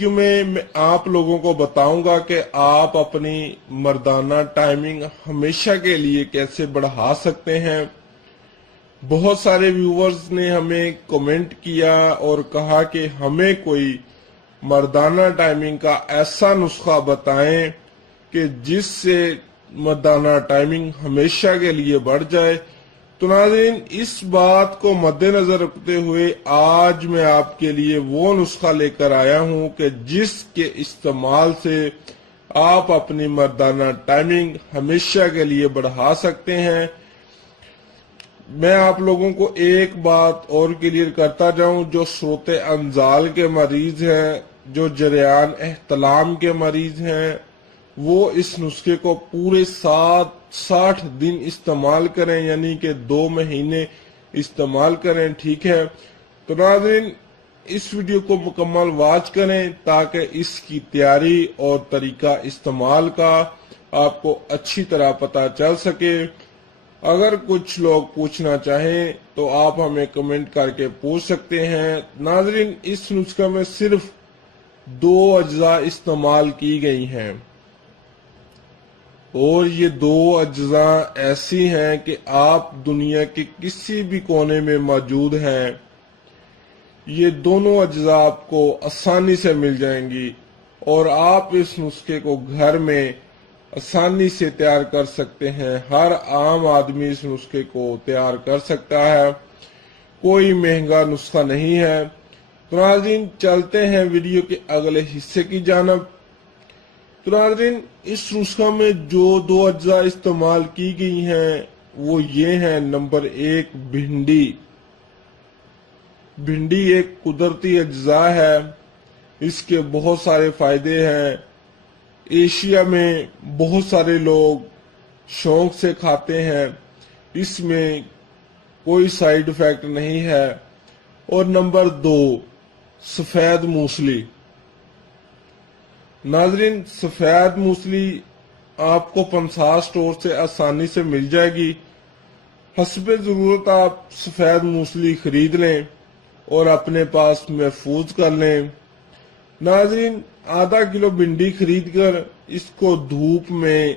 Video में मैं आप लोगों को बताऊंगा कि आप अपनी मर्दाना टाइमिंग हमेशा के लिए कैसे बढ़ा सकते हैं। बहुत सारे व्यूवर्स ने हमें कमेंट किया और कहा कि हमें कोई मर्दाना टाइमिंग का ऐसा नुस्खा बताएं कि जिससे मर्दाना टाइमिंग हमेशा के लिए बढ़ जाए। तो नाज़रीन, इस बात को मद्देनजर रखते हुए आज मैं आपके लिए वो नुस्खा लेकर आया हूं कि जिसके इस्तेमाल से आप अपनी मर्दाना टाइमिंग हमेशा के लिए बढ़ा सकते हैं। मैं आप लोगों को एक बात और क्लियर करता जाऊं, जो सोते अंजाल के मरीज हैं, जो जरियान एहतलाम के मरीज हैं, वो इस नुस्खे को पूरे 60 दिन इस्तेमाल करें, यानी कि 2 महीने इस्तेमाल करें। ठीक है, तो नाज़रीन इस वीडियो को मुकम्मल वॉच करें ताकि इसकी तैयारी और तरीका इस्तेमाल का आपको अच्छी तरह पता चल सके। अगर कुछ लोग पूछना चाहें तो आप हमें कमेंट करके पूछ सकते हैं। नाज़रीन, इस नुस्खे में सिर्फ 2 अज्जा इस्तेमाल की गई हैं और ये 2 अज्जा ऐसी हैं कि आप दुनिया के किसी भी कोने में मौजूद हैं, ये दोनों अज्जा आपको आसानी से मिल जाएंगी और आप इस नुस्खे को घर में आसानी से तैयार कर सकते हैं। हर आम आदमी इस नुस्खे को तैयार कर सकता है, कोई महंगा नुस्खा नहीं है। तो नाज़रीन चलते हैं वीडियो के अगले हिस्से की जानब। तो नाज़रीन, इस नुस्खा में जो 2 अज्जा इस्तेमाल की गई हैं वो ये हैं। नंबर 1, भिंडी। भिंडी एक कुदरती अज्जा है, इसके बहुत सारे फायदे हैं। एशिया में बहुत सारे लोग शौक से खाते हैं, इसमें कोई साइड इफेक्ट नहीं है। और नंबर 2, सफेद मूसली। नाज़रीन, सफेद मूसली आपको पंसार स्टोर से आसानी से मिल जाएगी। हस्बे जरूरत आप सफेद मूसली खरीद लें और अपने पास महफूज कर लें। नाज़रीन, आधा किलो भिंडी खरीद कर इसको धूप में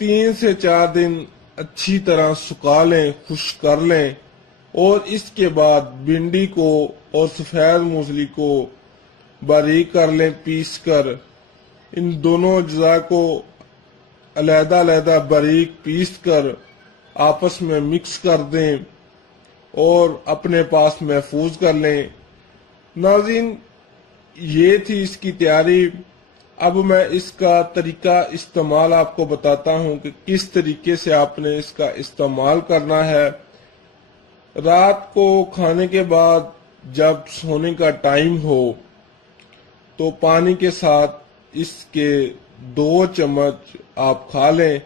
3 से 4 दिन अच्छी तरह सुखा लें, खुश्क कर लें और इसके बाद भिंडी को और सफेद मूसली को बारीक कर लें पीस कर। इन दोनों अज्जा को अलहदा बारीक पीस कर आपस में मिक्स कर दें और अपने पास महफूज कर लें। नाज़रीन, ये थी इसकी तैयारी। अब मैं इसका तरीका इस्तेमाल आपको बताता हूं कि किस तरीके से आपने इसका इस्तेमाल करना है। रात को खाने के बाद जब सोने का टाइम हो तो पानी के साथ इसके 2 चम्मच आप खा लें,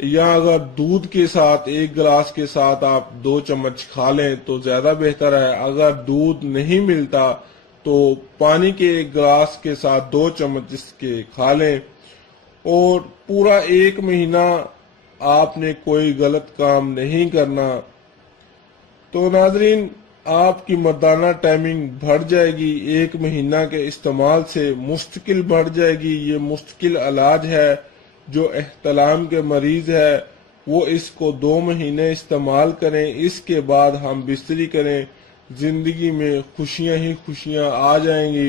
या अगर दूध के साथ 1 गिलास के साथ आप 2 चम्मच खा लें तो ज्यादा बेहतर है। अगर दूध नहीं मिलता तो पानी के 1 गिलास के साथ 2 चम्मच इसके खा लें और पूरा 1 महीना आपने कोई गलत काम नहीं करना। तो नाज़रीन, आपकी मर्दाना टाइमिंग बढ़ जाएगी। 1 महीना के इस्तेमाल से मुस्तकिल बढ़ जाएगी। ये मुस्तकिल इलाज है। जो एहतलाम के मरीज है वो इसको 2 महीने इस्तेमाल करें, इसके बाद हम बिस्तरी करें, जिंदगी में खुशियां ही खुशियां आ जाएंगी।